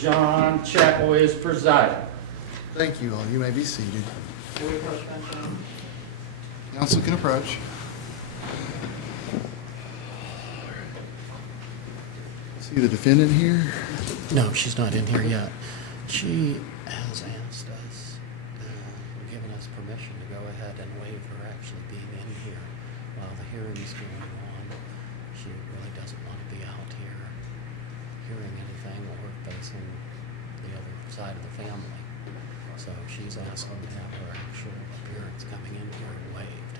John Chapel is presiding. Thank you all. You may be seated. Council can approach. See the defendant here? No, she's not in here yet. She has asked us, given us permission to go ahead and waive her actually being in here while the hearing is going on. She really doesn't want to be out here hearing anything or facing the other side of the family. So she's asking to have her actual appearance coming in here waived.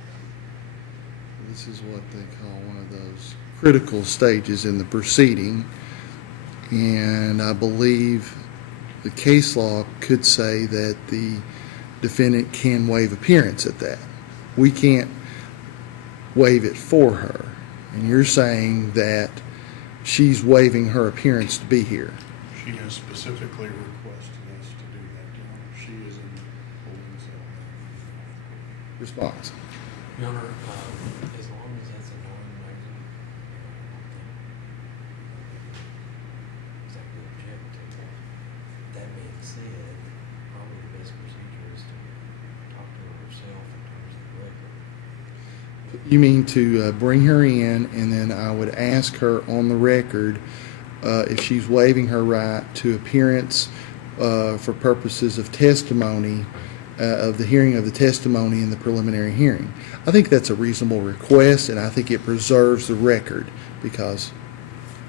This is what they call one of those critical stages in the proceeding. And I believe the case law could say that the defendant can waive appearance at that. We can't waive it for her. And you're saying that she's waiving her appearance to be here. She has specifically requested us to do that, Your Honor. She is in the holding cell. Response. Your Honor, as long as that's a non-waiver, exactly object to that. That being said, probably the best procedure is to talk to her herself in terms of the record. You mean to bring her in, and then I would ask her on the record if she's waiving her right to appearance for purposes of testimony, of the hearing of the testimony in the preliminary hearing. I think that's a reasonable request, and I think it preserves the record because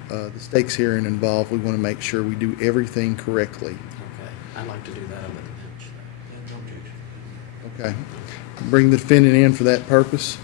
the stakes here and involved, we want to make sure we do everything correctly. Okay, I'd like to do that on the bench. Yeah, no objection. Okay. Bring the defendant in for that purpose.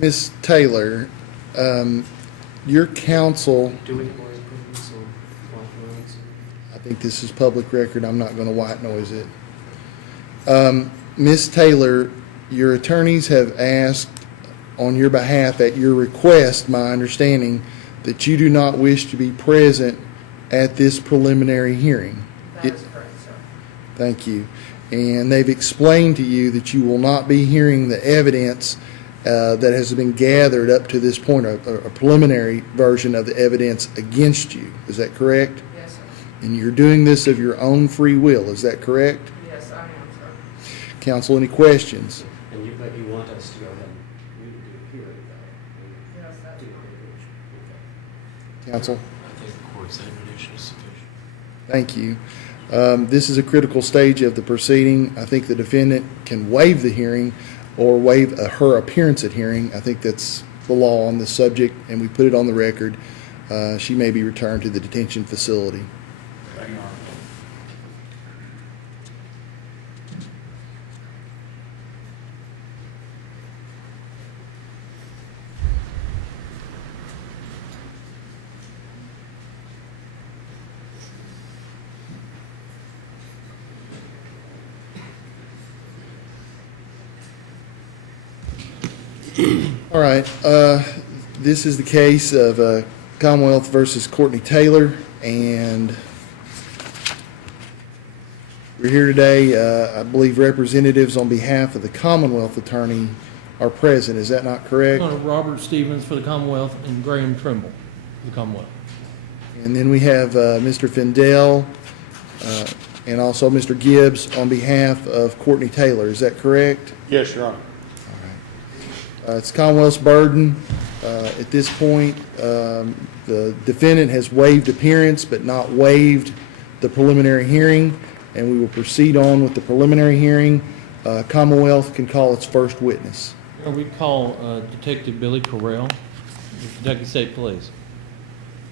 Ms. Taylor, your counsel, Do we want to put this on white noise? I think this is public record, I'm not going to white noise it. Ms. Taylor, your attorneys have asked on your behalf, at your request, my understanding, that you do not wish to be present at this preliminary hearing. That is correct, sir. Thank you. and they've explained to you that you will not be hearing the evidence that has been gathered up to this point, a preliminary version of the evidence against you. Is that correct? Yes, sir. And you're doing this of your own free will. Is that correct? Yes, I am, sir. Counsel, any questions? But you want us to go ahead and do a hearing, though? Yes, that's right. Counsel? I think the court's admonition is sufficient. Thank you. This is a critical stage of the proceeding. I think the defendant can waive the hearing or waive her appearance at hearing. I think that's the law on this subject, and we put it on the record. She may be returned to the detention facility. Thank you, Your Honor. All right. This is the case of Commonwealth versus Courtney Taylor, and we're here today. I believe representatives on behalf of the Commonwealth attorney are present. Is that not correct? Robert Stevens for the Commonwealth and Graham Trimble for the Commonwealth. And then we have Mr. Findell and also Mr. Gibbs on behalf of Courtney Taylor. Is that correct? Yes, Your Honor. It's Commonwealth's burden. At this point, the defendant has waived appearance but not waived the preliminary hearing, and we will proceed on with the preliminary hearing. Commonwealth can call its first witness. We call Detective Billy Correll, Kentucky State Police.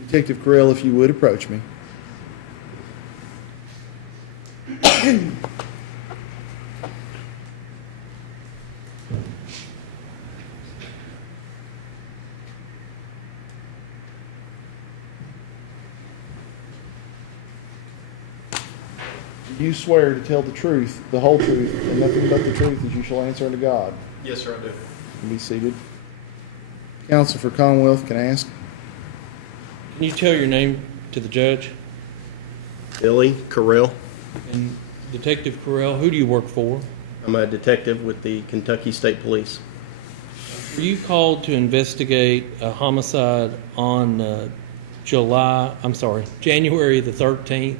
Detective Carell, if you would, approach me. Do you swear to tell the truth, the whole truth, and nothing but the truth as you shall answer unto God? Yes, sir, I do. You can be seated. Counsel for Commonwealth, can I ask? Can you tell your name to the judge? Billy Correll. And Detective Correll, who do you work for? I'm a detective with the Kentucky State Police. Were you called to investigate a homicide on January the 13th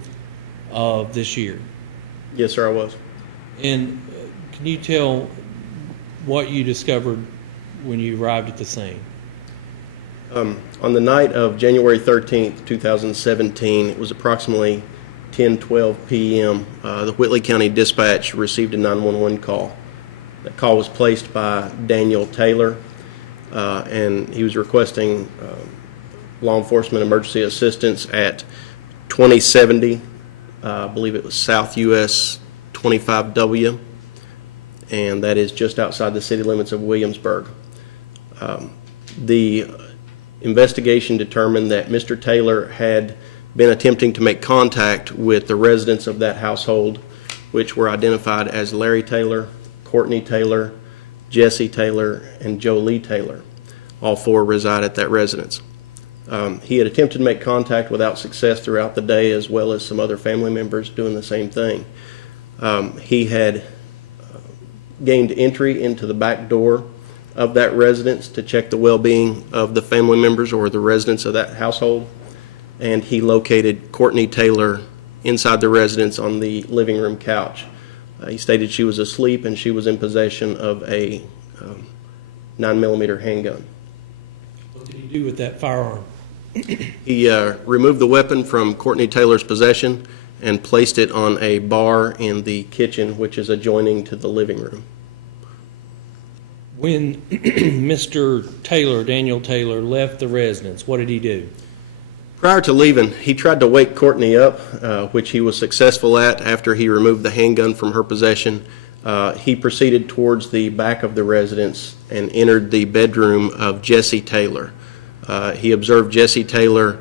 of this year? Yes, sir, I was. And can you tell what you discovered when you arrived at the scene? On the night of January 13th, 2017, it was approximately 10:12 p.m. The Whitley County Dispatch received a 911 call. That call was placed by Daniel Taylor, and he was requesting law enforcement emergency assistance at 2070, I believe it was South US 25W, and that is just outside the city limits of Williamsburg. The investigation determined that Mr. Taylor had been attempting to make contact with the residents of that household, which were identified as Larry Taylor, Courtney Taylor, Jessie Taylor, and Jolee Taylor. All four reside at that residence. He had attempted to make contact without success throughout the day, as well as some other family members doing the same thing. He had gained entry into the back door of that residence to check the well-being of the family members or the residents of that household, and he located Courtney Taylor inside the residence on the living room couch. He stated she was asleep and she was in possession of a 9mm handgun. What did he do with that firearm? He removed the weapon from Courtney Taylor's possession and placed it on a bar in the kitchen, which is adjoining to the living room. When Mr. Taylor, Daniel Taylor, left the residence, what did he do? Prior to leaving, he tried to wake Courtney up, which he was successful at after he removed the handgun from her possession. He proceeded towards the back of the residence and entered the bedroom of Jessie Taylor. He observed Jessie Taylor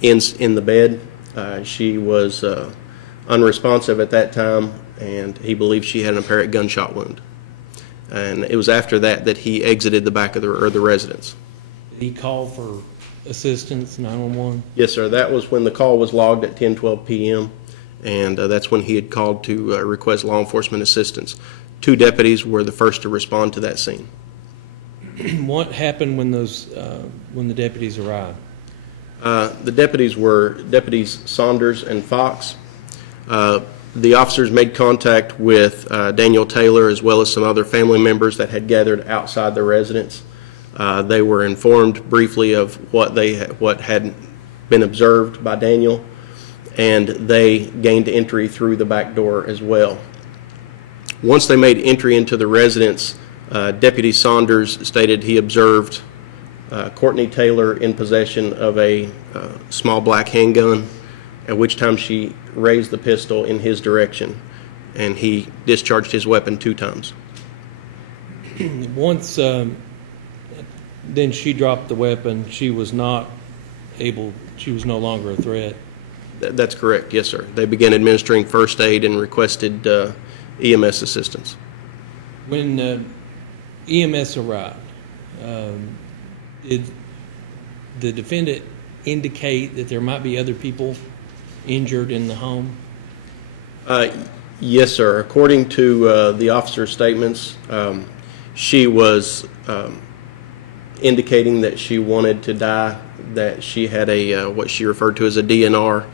in the bed. She was unresponsive at that time, and he believed she had an apparent gunshot wound. And it was after that that he exited the back of the residence. Did he call for assistance, 911? Yes, sir. That was when the call was logged at 10:12 p.m. and that's when he had called to request law enforcement assistance. 2 deputies were the first to respond to that scene. What happened when when the deputies arrived? The deputies were Deputies Saunders and Fox. The officers made contact with Daniel Taylor as well as some other family members that had gathered outside the residence. They were informed briefly of what had been observed by Daniel, and they gained entry through the back door as well. Once they made entry into the residence, Deputy Saunders stated he observed Courtney Taylor in possession of a small black handgun, at which time she raised the pistol in his direction, and he discharged his weapon 2 times. Once then she dropped the weapon, she was no longer a threat. That's correct, yes, sir. They began administering first aid and requested EMS assistance. When EMS arrived, did the defendant indicate that there might be other people injured in the home? Yes, sir. According to the officer's statements, she was indicating that she wanted to die, that she had a what she referred to as a DNR,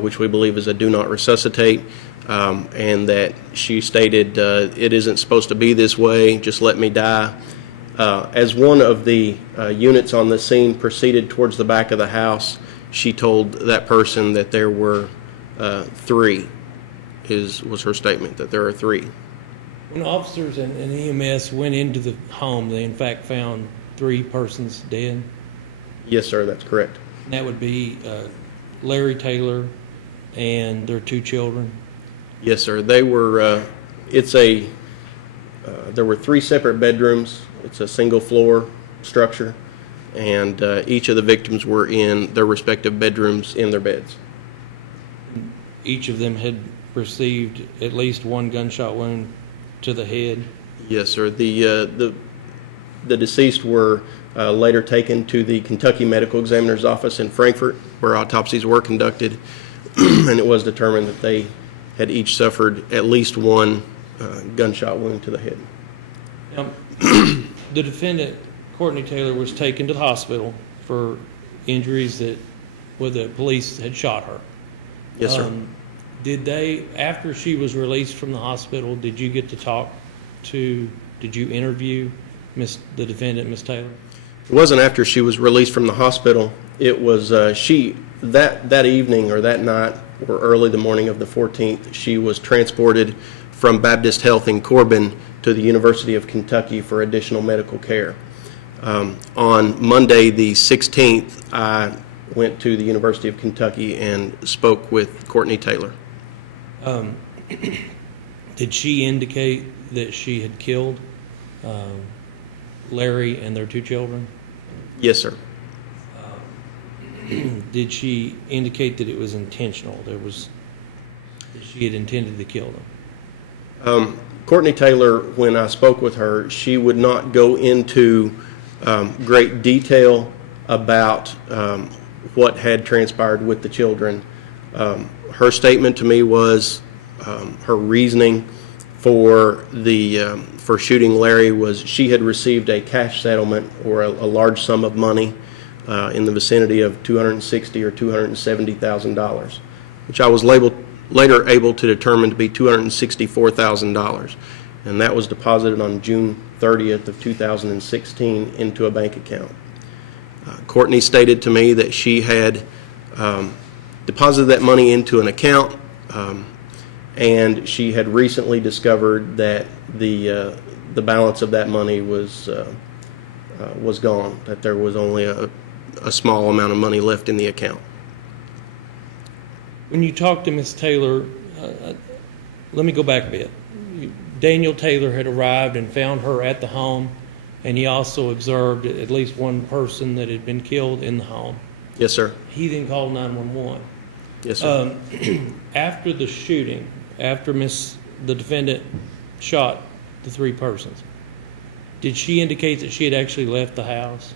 which we believe is a do not resuscitate, and that she stated, it isn't supposed to be this way, just let me die. As one of the units on the scene proceeded towards the back of the house, she told that person that there were 3, was her statement, that there are 3. When officers and EMS went into the home, they in fact found 3 persons dead. Yes, sir, that's correct. And that would be Larry Taylor and their 2 children. Yes, sir. They were. There were 3 separate bedrooms. It's a single floor structure, and each of the victims were in their respective bedrooms in their beds. Each of them had received at least 1 gunshot wound to the head. Yes, sir. The deceased were later taken to the Kentucky Medical Examiner's office in Frankfort, where autopsies were conducted, and it was determined that they had each suffered at least 1 gunshot wound to the head. Now, the defendant, Courtney Taylor, was taken to the hospital for injuries where the police had shot her. Yes, sir. After she was released from the hospital, did you get to did you interview the defendant, Ms. Taylor? It wasn't after she was released from the hospital. It was that evening or that night or early the morning of the 14th, she was transported from Baptist Health in Corbin to the University of Kentucky for additional medical care. On Monday the 16th, I went to the University of Kentucky and spoke with Courtney Taylor. Did she indicate that she had killed Larry and their 2 children? Yes, sir. Did she indicate that it was intentional? That she had intended to kill them? Courtney Taylor, when I spoke with her, she would not go into great detail about what had transpired with the children. Her statement to me was her reasoning for shooting Larry was she had received a cash settlement or a large sum of money in the vicinity of $260,000 or $270,000, which I was later able to determine to be $264,000, and that was deposited on June 30th of 2016 into a bank account. Courtney stated to me that she had deposited that money into an account, and she had recently discovered that the balance of that money was gone, that there was only a small amount of money left in the account. When you talked to Ms. Taylor, let me go back a bit. Daniel Taylor had arrived and found her at the home, and he also observed at least 1 person that had been killed in the home. Yes, sir. He then called 911. Yes, sir. After the shooting, after the defendant shot the 3 persons, did she indicate that she had actually left the house?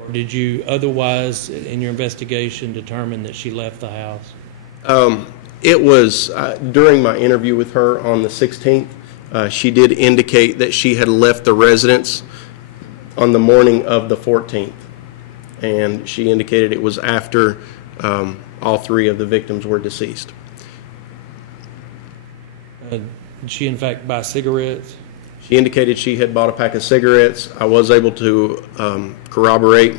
Or did you otherwise, in your investigation, determine that she left the house? It was during my interview with her on the 16th, she did indicate that she had left the residence on the morning of the 14th. And she indicated it was after all three of the victims were deceased. Did she in fact buy cigarettes? She indicated she had bought a pack of cigarettes. I was able to corroborate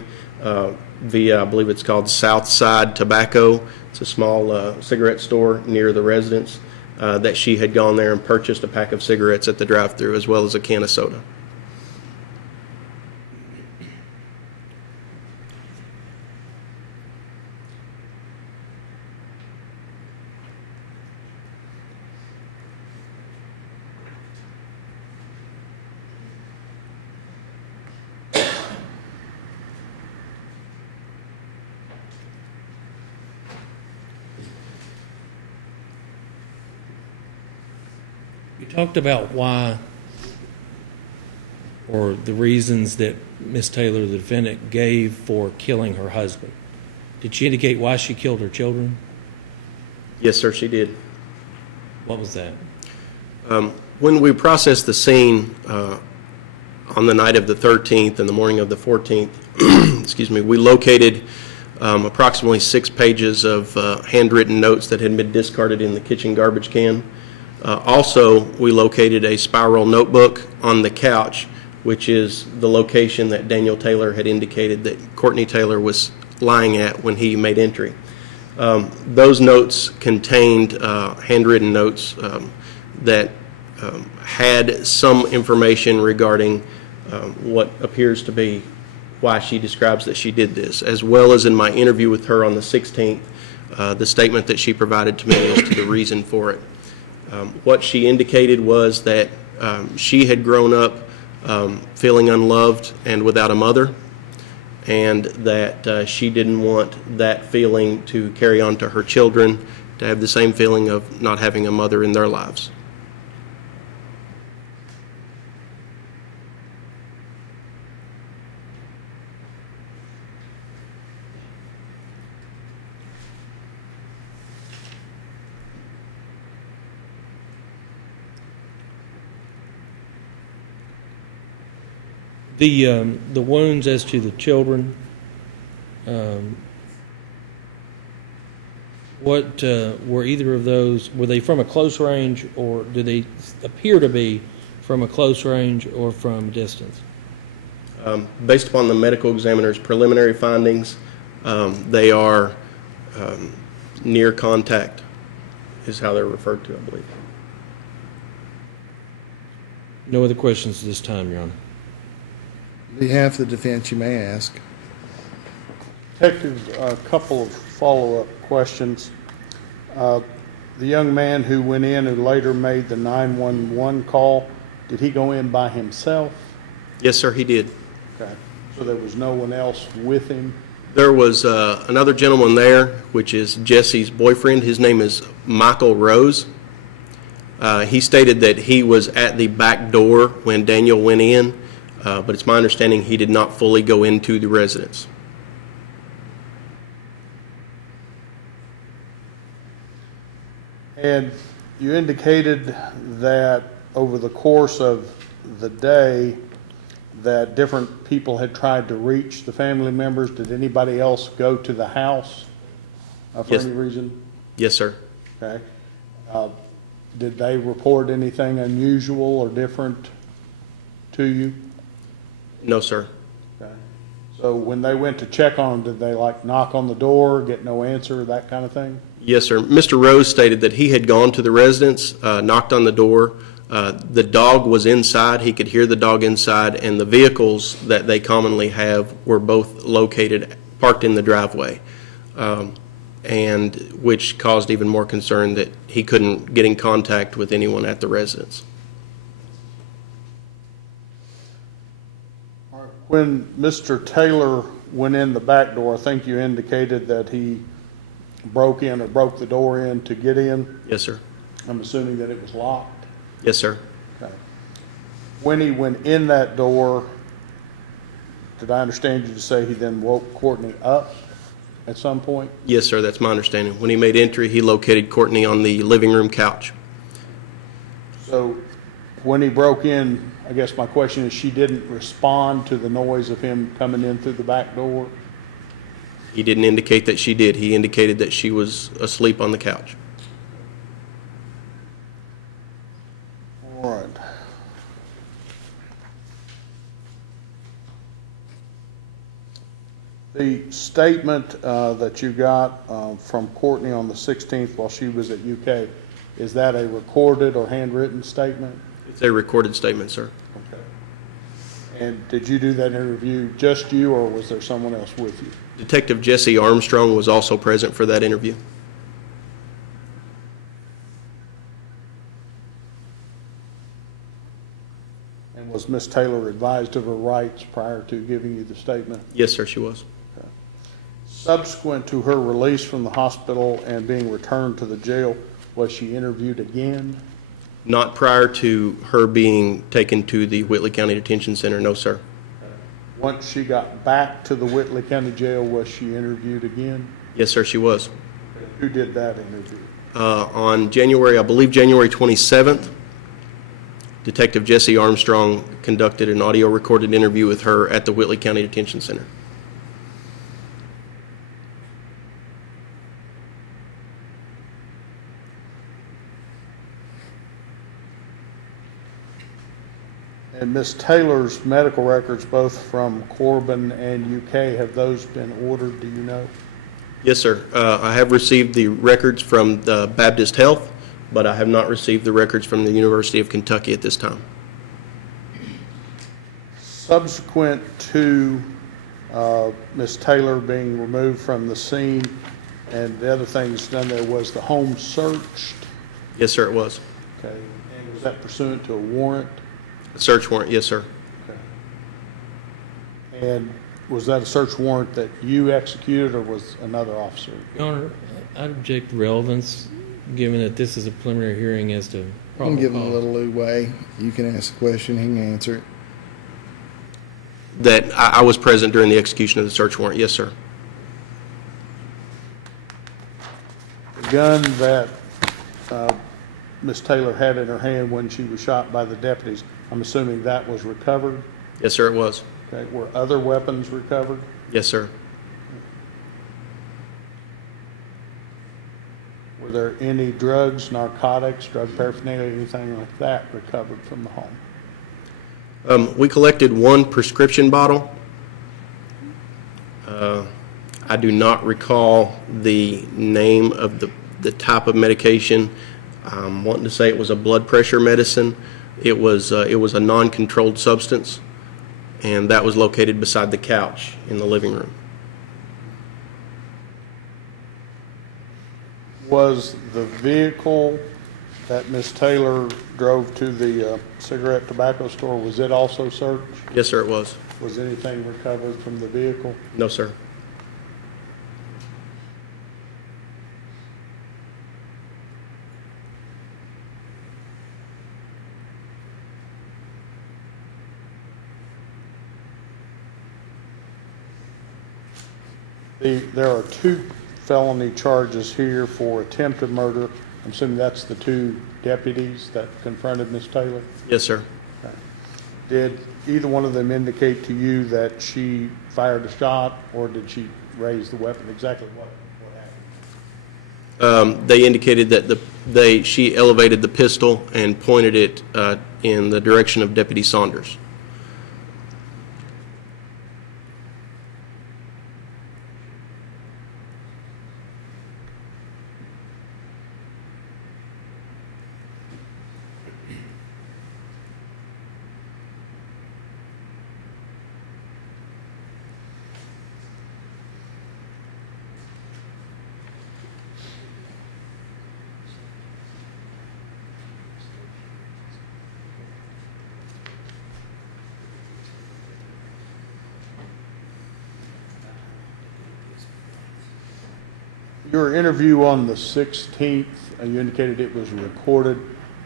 via, I believe it's called Southside Tobacco. It's a small cigarette store near the residence, that she had gone there and purchased a pack of cigarettes at the drive-thru as well as a can of soda. You talked about why, or the reasons that Ms. Taylor, the defendant, gave for killing her husband. Did she indicate why she killed her children? Yes, sir, she did. What was that? When we processed the scene on the night of the 13th and the morning of the 14th, excuse me, we located approximately 6 pages of handwritten notes that had been discarded in the kitchen garbage can. Also, we located a spiral notebook on the couch, which is the location that Daniel Taylor had indicated that Courtney Taylor was lying at when he made entry. Those notes contained handwritten notes that had some information regarding what appears to be why she describes that she did this, as well as in my interview with her on the 16th, the statement that she provided to me as to the reason for it. What she indicated was that she had grown up feeling unloved and without a mother, and that she didn't want that feeling to carry on to her children, to have the same feeling of not having a mother in their lives. The wounds as to the children, what were either of those, were they from a close range, or do they appear to be from a close range or from distance? Based upon the medical examiner's preliminary findings, they are near contact, is how they're referred to, I believe. No other questions at this time, Your Honor. On behalf of the defense, you may ask. Detective, a couple of follow-up questions. The young man who went in who later made the 911 call, did he go in by himself? Yes, sir, he did. Okay, so there was no one else with him? There was another gentleman there, which is Jesse's boyfriend. His name is Michael Rose. He stated that he was at the back door when Daniel went in, but it's my understanding he did not fully go into the residence. And you indicated that over the course of the day that different people had tried to reach the family members. Did anybody else go to the house for Yes. any reason? Yes, sir. Okay. Did they report anything unusual or different to you? No, sir. Okay. So when they went to check on them, did they like knock on the door, get no answer, that kind of thing? Yes, sir. Mr. Rose stated that he had gone to the residence, knocked on the door. The dog was inside. He could hear the dog inside, and the vehicles that they commonly have were both located, parked in the driveway, and which caused even more concern that he couldn't get in contact with anyone at the residence. When Mr. Taylor went in the back door, I think you indicated that he broke in or broke the door in to get in. Yes, sir. I'm assuming that it was locked. Yes, sir. Okay. When he went in that door, did I understand you to say he then woke Courtney up? at some point? Yes, sir, that's my understanding. When he made entry, he located Courtney on the living room couch. So when he broke in, I guess my question is, she didn't respond to the noise of him coming in through the back door? He didn't indicate that she did. He indicated that she was asleep on the couch. All right. The statement that you got from Courtney on the 16th while she was at UK, is that a recorded or handwritten statement? It's a recorded statement, sir. Okay. And did you do that interview, just you, or was there someone else with you? Detective Jessie Armstrong was also present for that interview. And was Ms. Taylor advised of her rights prior to giving you the statement? Yes, sir, she was. Subsequent to her release from the hospital and being returned to the jail, was she interviewed again? Not prior to her being taken to the Whitley County Detention Center, no, sir. Once she got back to the Whitley County Jail, was she interviewed again? Yes, sir, she was. Who did that interview? On January, I believe January 27th, Detective Jessie Armstrong conducted an audio recorded interview with her at the Whitley County Detention Center. And Ms. Taylor's medical records, both from Corbin and UK, have those been ordered, do you know? Yes, sir. I have received the records from the Baptist Health, but I have not received the records from the University of Kentucky at this time. Subsequent to Ms. Taylor being removed from the scene and the other things done there, was the home searched? Yes, sir, it was. Okay. And was that pursuant to a warrant? A search warrant, yes, sir. Okay. And was that a search warrant that you executed, or was another officer? Your Honor, I'd object to relevance, given that this is a preliminary hearing as to I'm probable gonna give him a cause. little leeway. You can ask a question, he can answer it. That I was present during the execution of the search warrant, yes, sir. The gun that Ms. Taylor had in her hand when she was shot by the deputies, I'm assuming that was recovered? Yes, sir, it was. Okay. Were other weapons recovered? Yes, sir. Were there any drugs, narcotics, drug paraphernalia, anything like that recovered from the home? We collected one prescription bottle. I do not recall the name of the type of medication. I'm wanting to say it was a blood pressure medicine. It was a non-controlled substance, and that was located beside the couch in the living room. Was the vehicle that Ms. Taylor drove to the cigarette tobacco store, was it also searched? Yes, sir, it was. Was anything recovered from the vehicle? No, sir. There are two felony charges here for attempted murder. I'm assuming that's the two deputies that confronted Ms. Taylor? Yes, sir. Okay. Did either one of them indicate to you that she fired a shot, or did she raise the weapon? Exactly what happened? They indicated that she elevated the pistol and pointed it in the direction of Deputy Saunders. Your interview on the 16th, you indicated it was recorded.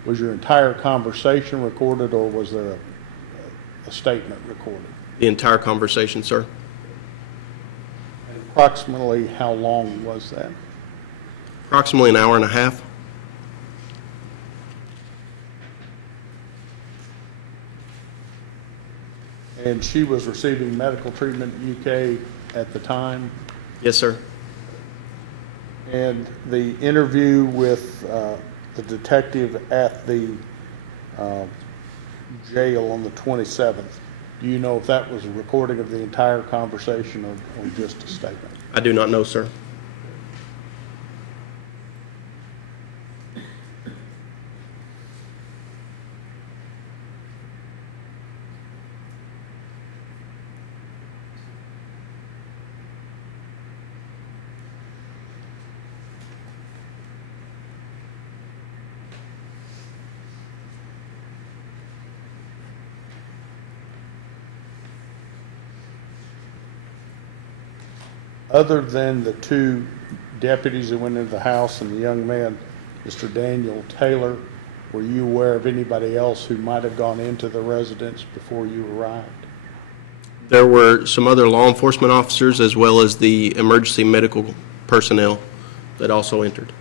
Was your entire conversation recorded, or was there a statement recorded? The entire conversation, sir. And Approximately how long was that? Approximately an hour and a half. And she was receiving medical treatment in UK at the time? Yes, sir. And the interview with the detective at the jail on the 27th, do you know if that was a recording of the entire conversation or just a statement? I do not know, sir. Other than the two deputies that went into the house and the young man, Mr. Daniel Taylor, were you aware of anybody else who might have gone into the residence before you arrived? There were some other law enforcement officers as well as the emergency medical personnel that also entered.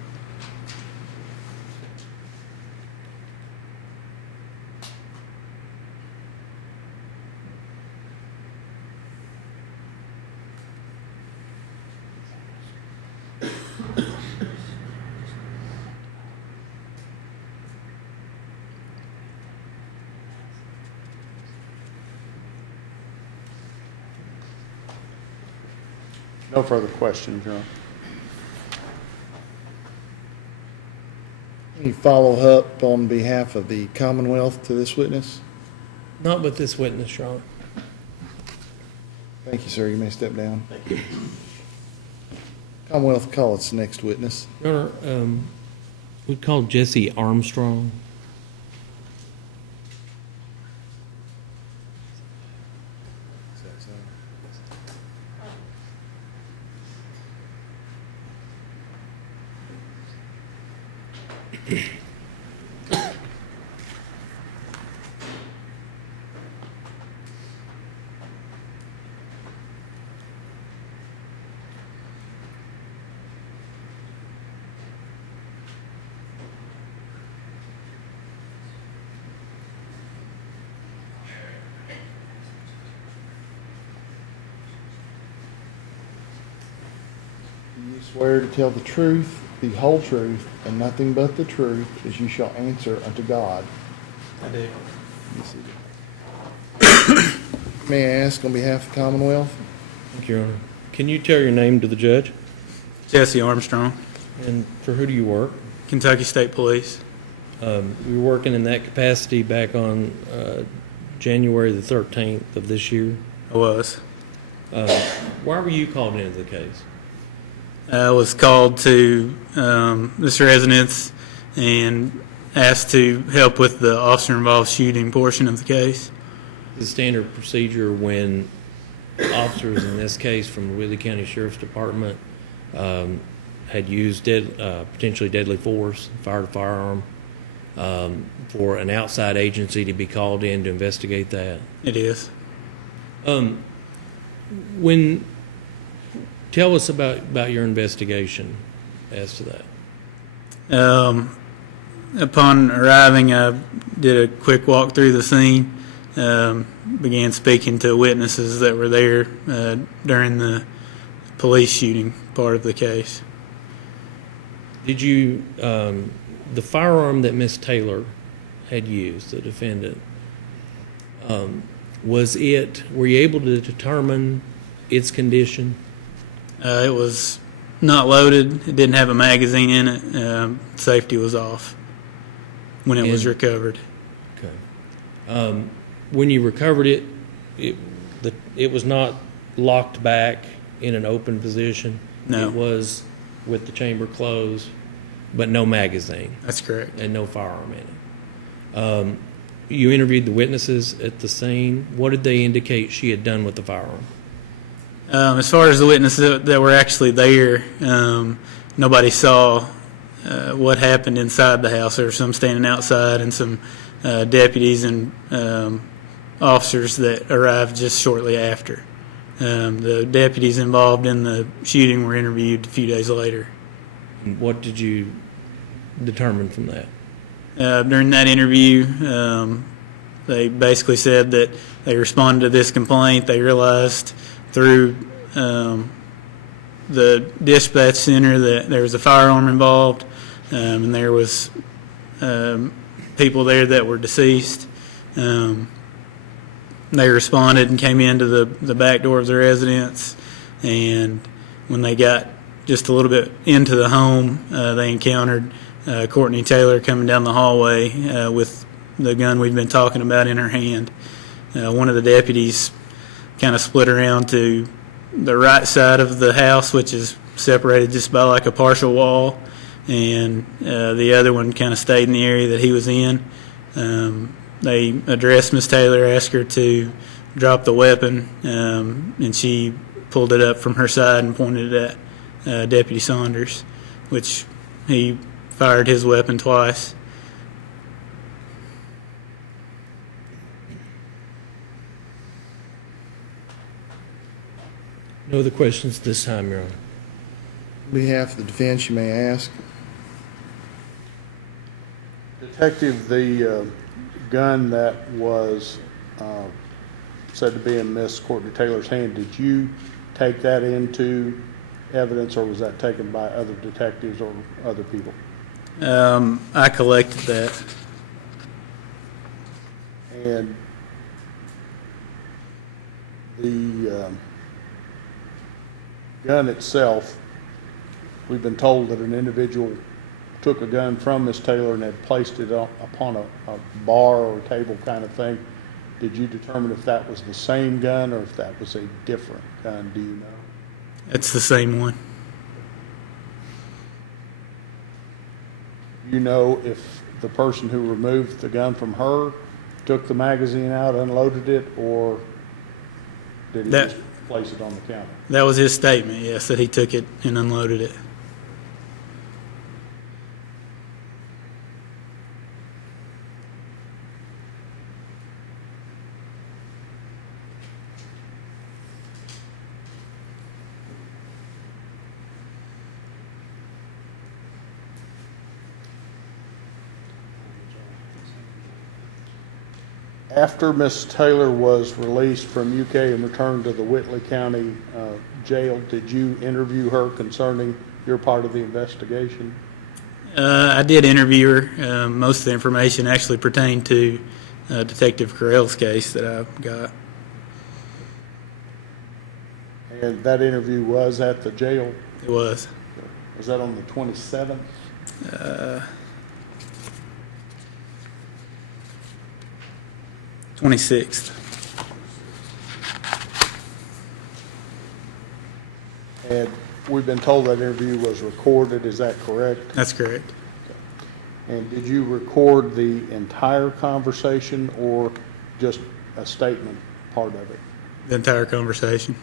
No further questions, Your Honor. Any follow-up on behalf of the Commonwealth to this witness? Not with this witness, Your Honor. Thank you, sir. You may step down. Thank you. Commonwealth, call its next witness. Your Honor, we called Jessie Armstrong. Do you swear to tell the truth, the whole truth, and nothing but the truth, as you shall answer unto God? I do. Yes, you do. May I ask on behalf of the Commonwealth? Thank you, Your Honor. Can you tell your name to the judge? Jesse Armstrong, And for who do you work? Kentucky State Police. We were working in that capacity back on January the 13th of this year. I was. Why were you called into the case? I was called to this residence and asked to help with the officer-involved shooting portion of the case. The standard procedure when officers, in this case from the Whitley County Sheriff's Department, had used potentially deadly force, fired a firearm, for an outside agency to be called in to investigate that. It is. Tell us about your investigation as to that. Upon arriving, I did a quick walk through the scene, began speaking to witnesses that were there during the police shooting part of the case. Did you, the firearm that Miss Taylor had used, the defendant, were you able to determine its condition? It was not loaded. It didn't have a magazine in it. Safety was off when it was recovered. Okay. When you recovered it, it was not locked back in an open position. No. It was with the chamber closed, but no magazine That's correct. and no firearm in it. You interviewed the witnesses at the scene. What did they indicate she had done with the firearm? As far as the witnesses that were actually there, nobody saw what happened inside the house. There were some standing outside and some deputies and officers that arrived just shortly after The deputies involved in the shooting were interviewed a few days later. And what did you determine from that? During that interview, they basically said that they responded to this complaint. They realized through the dispatch center that there was a firearm involved, and there was people there that were deceased. They responded and came into the back door of the residence, and when they got just a little bit into the home, they encountered Courtney Taylor coming down the hallway with the gun we've been talking about in her hand. One of the deputies kind of split around to the right side of the house, which is separated just by like a partial wall, and the other one kind of stayed in the area that he was in. They addressed Miss Taylor, asked her to drop the weapon, and she pulled it up from her side and pointed it at Deputy Saunders, which he fired his weapon twice. No other questions this time, Your Honor. On behalf of the defense, you may ask. Detective, the gun that was said to be in Miss Courtney Taylor's hand, did you take that into evidence, or was that taken by other detectives or other people? I collected that. And the gun itself, we've been told that an individual took a gun from Miss Taylor and had placed it upon a bar or table kind of thing. Did you determine if that was the same gun or if that was a different gun? Do you know? It's the same one. You know if the person who removed the gun from her took the magazine out, unloaded it, or did he just place it on the counter? That was his statement, yes, that he took it and unloaded it. After Miss Taylor was released from UK and returned to the Whitley County jail, did you interview her concerning your part of the investigation? I did interview her. Most of the information actually pertained to Detective Carell's case that I got. And that interview was at the jail? It was. Was that on the 27th? 26th. And we've been told that interview was recorded, is that correct? That's correct. And did you record the entire conversation or just a statement part of it? The entire conversation.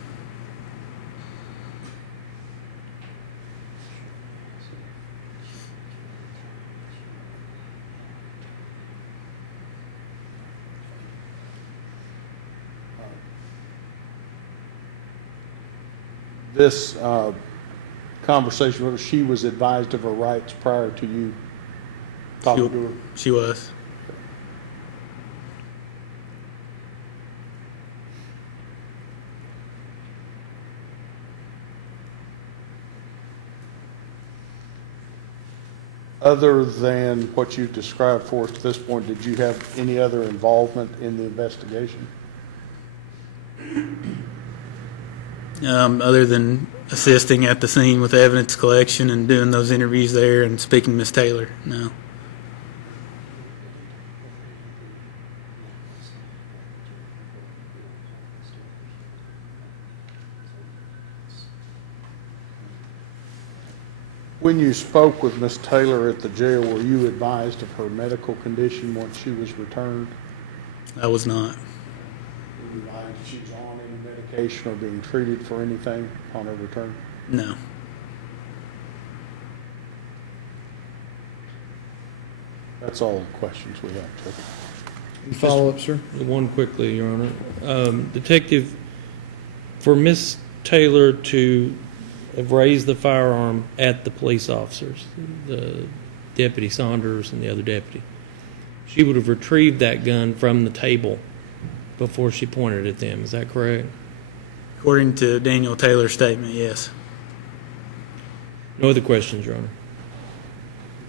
This conversation, she was advised of her rights prior to you talking to her? She was. Other than what you described for us at this point, did you have any other involvement in the investigation? Other than assisting at the scene with evidence collection and doing those interviews there and speaking to Miss Taylor, no. When you spoke with Miss Taylor at the jail, were you advised of her medical condition once she was returned? I was not. Were you advised if she was on any medication or being treated for anything on her return? No. That's all the questions we have, Chuck. Follow up, sir? One quickly, Your Honor. Detective, for Miss Taylor to have raised the firearm at the police officers, the Deputy Saunders and the other deputy, she would have retrieved that gun from the table before she pointed at them. Is that correct? According to Daniel Taylor's statement, yes. No other questions, Your Honor.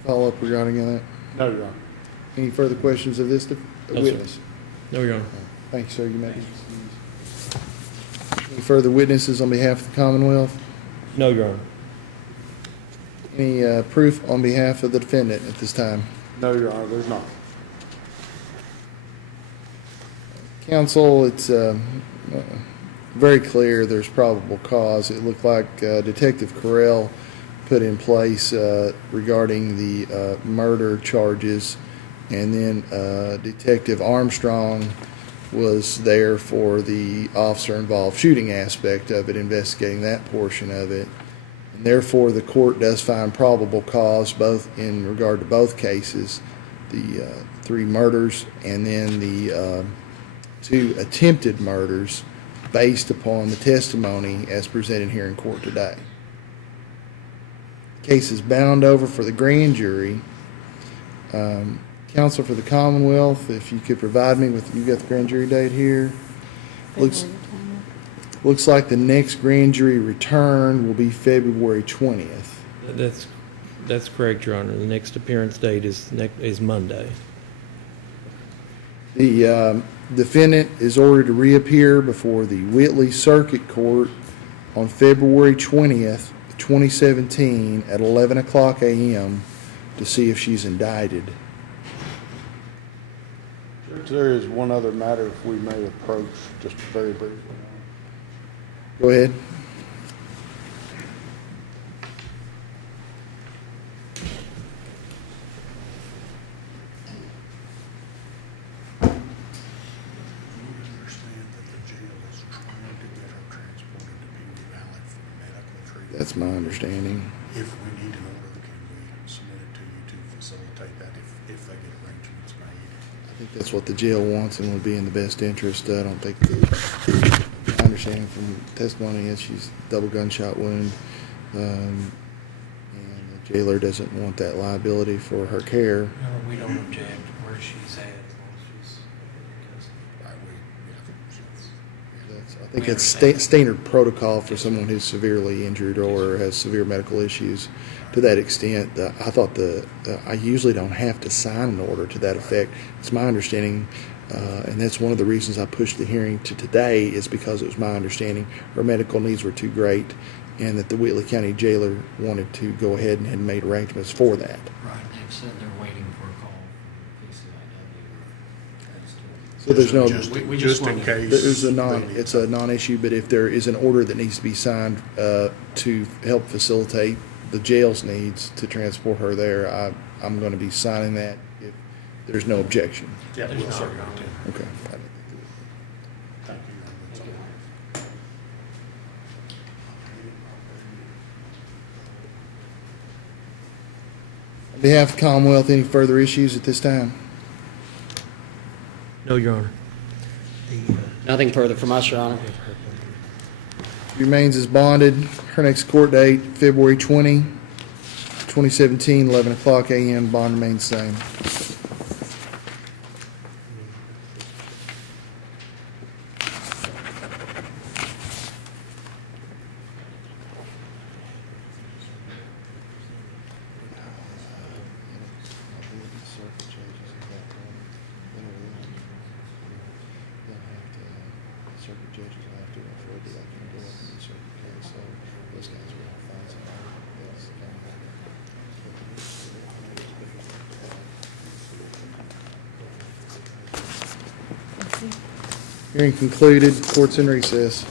Follow up regarding that? No, Your Honor. Any further questions of this No, sir. witness? No, Your Honor. Thank you, sir. You may be excused. Any further witnesses on behalf of the Commonwealth? No, Your Honor. Any proof on behalf of the defendant at this time? No, Your Honor, there's not. Counsel, it's very clear there's probable cause. It looked like Detective Carell put in place regarding the murder charges, and then Detective Armstrong was there for the officer-involved shooting aspect of it, investigating that portion of it. And therefore, the court does find probable cause both in regard to both cases, the 3 murders and then the 2 attempted murders, based upon the testimony as presented here in court today. The case is bound over for the grand jury. Counsel for the Commonwealth, if you could provide me with, you've got the grand jury date here. Looks like the next grand jury return will be February 20th. That's correct, Your Honor. The next appearance date is Monday. The defendant is ordered to reappear before the Whitley Circuit Court on February 20th, 2017 at 11 o'clock a.m. to see if she's indicted. There is one other matter if we may approach just very briefly. Go ahead. That's my understanding. If we need an order, can we submit it to you to facilitate that if they get arrangements made? I think that's what the jail wants and would be in the best interest. I don't think my understanding from testimony is she's double gunshot wound, and the jailer doesn't want that liability for her care. No, we don't object where she's at as long as she's in custody. Right, I think it's standard protocol for someone who's severely injured or has severe medical issues. To that extent, I thought I usually don't have to sign an order to that effect. It's my understanding, and that's one of the reasons I pushed the hearing to today, is because it was my understanding her medical needs were too great, and that the Whitley County jailer wanted to go ahead and had made arrangements for that. Right, they've said they're waiting for a call from PCIW. So there's no. We just just in wanted- case. It's a non-issue, but if there is an order that needs to be signed to help facilitate the jail's needs to transport her there, I'm going to be signing that if there's no objection. Yeah, There's we'll not, certainly Your Honor. do. Okay. Thank you. That's all. On behalf of Commonwealth, any further issues at this time? No, Your Honor. Nothing further from us, Your Honor. Remains as bonded. Her next court date, February 20, 2017, 11 o'clock a.m. Bond remains the same. Circuit judges will have to avoid that. I can go up in the circuit case, so those guys will all find something. Hearing concluded, court's in recess.